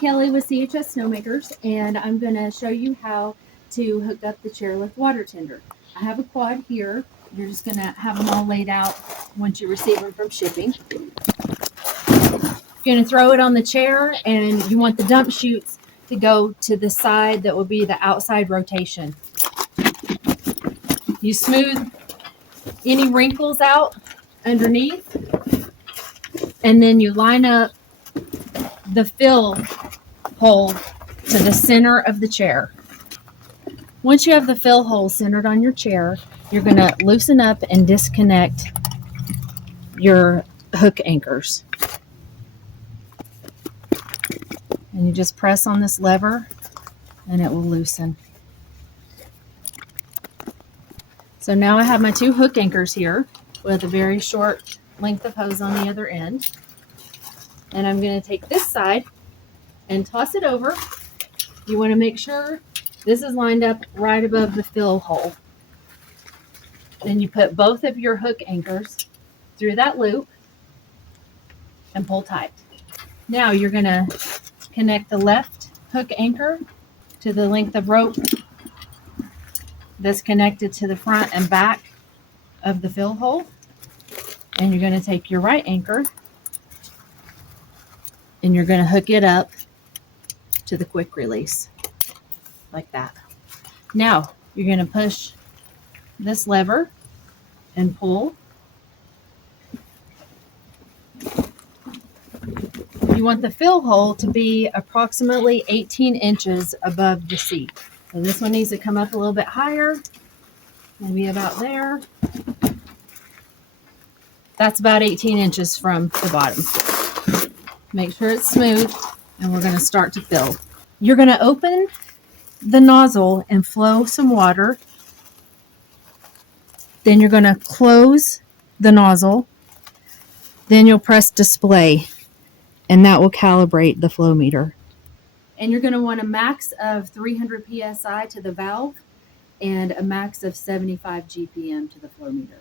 Kelly with CHS Snowmakers, and I'm going to show you how to hook up the Chairlift Water Tender. I have a quad here. You're just going to have them all laid out once you receive them from shipping. You're going to throw it on the chair, and you want the dump chutes to go to the side that will be the outside rotation. You smooth any wrinkles out underneath, and then you line up the fill hole to the center of the chair. Once you have the fill hole centered on your chair, you're going to loosen up and disconnect your hook anchors. And you just press on this lever and it will loosen. So now I have my two hook anchors here with a very short length of hose on the other end. And I'm going to take this side and toss it over. You want to make sure this is lined up right above the fill hole. Then you put both of your hook anchors through that loop and pull tight. Now you're going to connect the left hook anchor to the length of rope that's connected to the front and back of the fill hole. And you're going to take your right anchor and you're going to hook it up to the quick release like that. Now you're going to push this lever and pull. You want the fill hole to be approximately 18 inches above the seat. So this one needs to come up a little bit higher, maybe about there. That's about 18 inches from the bottom. Make sure it's smooth, and we're going to start to fill. You're going to open the nozzle and flow some water. Then you're going to close the nozzle. Then you'll press display, and that will calibrate the flow meter. And you're going to want a max of 300 psi to the valve and a max of 75 GPM to the flow meter.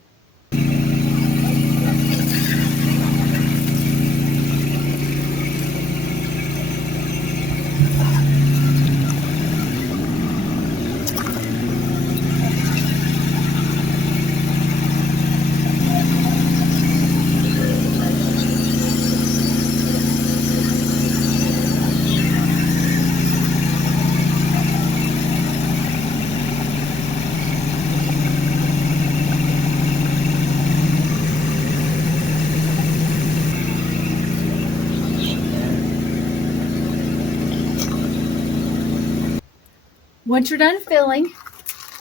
Once you're done filling,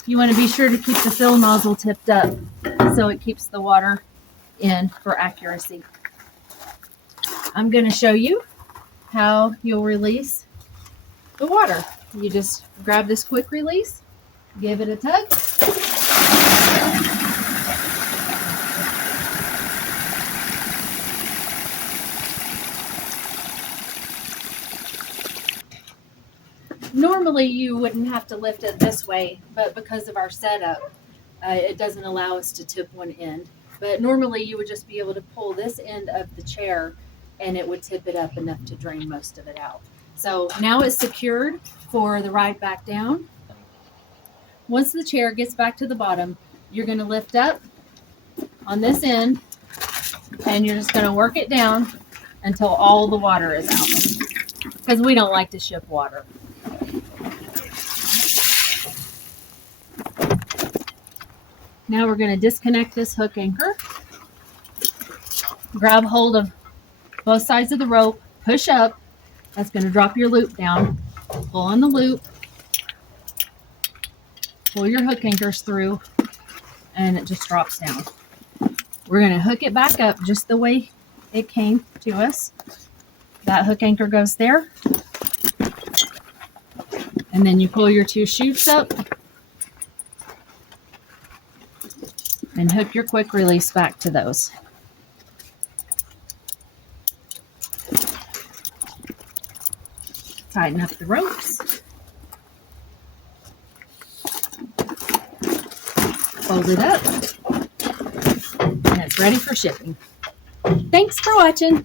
you want to be sure to keep the fill nozzle tipped up so it keeps the water in for accuracy. I'm going to show you how you'll release the water. You just grab this quick release, give it a tug. Normally you wouldn't have to lift it this way, but because of our setup, it doesn't allow us to tip one end. But normally you would just be able to pull this end of the chair and it would tip it up enough to drain most of it out. So now it's secured for the ride back down. Once the chair gets back to the bottom, you're going to lift up on this end and you're just going to work it down until all the water is out, because we don't like to ship water. Now we're going to disconnect this hook anchor. Grab hold of both sides of the rope, push up. That's going to drop your loop down. Pull on the loop. Pull your hook anchors through, and it just drops down. We're going to hook it back up just the way it came to us. That hook anchor goes there. And then you pull your two chutes up and hook your quick release back to those. Tighten up the ropes. Fold it up. And it's ready for shipping. Thanks for watching.